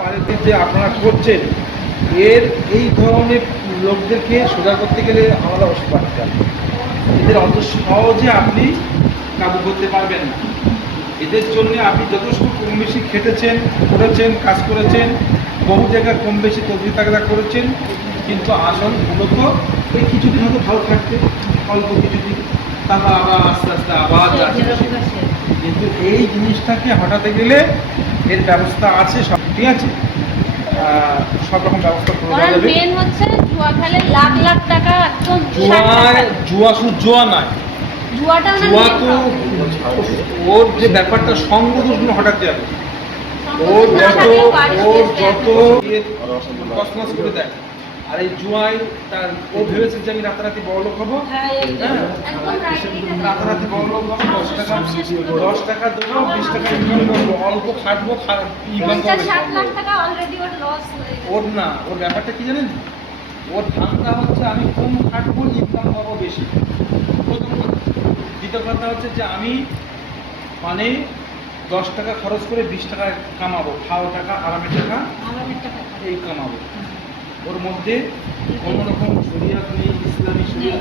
পানিতে যে আপনারা করছেন, এর এই ধরনের লোকদেরকে সোজা করতে গেলে আলাদা ওষুধ বাড়তে হবে। এদের অত সহজে আপনি কাবু করতে পারবেন না। এদের জন্য আপনি যথেষ্ট কম বেশি খেটেছেন, করেছেন, কাজ করেছেন, বহু জায়গায় কম বেশি তদবি তাগদা করেছেন, কিন্তু আসল মূলত এই কিছুদিন হয়তো ভালো থাকতে, অল্প কিছুদিন, তারপর আবার আস্তে আস্তে আবার যাচ্ছে। কিন্তু এই জিনিসটাকে হটাতে গেলে এর ব্যবস্থা আছে, সব ঠিক আছে, সব রকম ব্যবস্থা করে দেওয়া যাবে। মেন হচ্ছে জুয়া খেলে লাখ লাখ টাকা একদম জুয়া শুধু জুয়া নয়, জুয়া তো ওর যে ব্যাপারটা সংগঠন হটাতে হবে। ওর যত কসমস করে দেয়, আর এই জুয়ায় তার ও ভেবেছে যে আমি রাতারাতি বড়লোক হবো, রাতারাতি বড়লোক হবো, 10 টাকা দেবো, 20 টাকা ইনকাম করবো, অল্প খাটবো, ইনকাম করবো। ওর না, ওর ব্যাপারটা কি জানেন, ওর ধান্দা হচ্ছে আমি কম খাটবো, ইনকাম করবো বেশি, প্রথম কথা। দ্বিতীয় কথা হচ্ছে যে আমি মানে 10 টাকা খরচ করে 20 টাকা কামাবো, খাওয়া টাকা, আরামের টাকা এই কামাবো। ওর মধ্যে কোনো রকম শরিয়াত নেই, ইসলামী শরিয়াত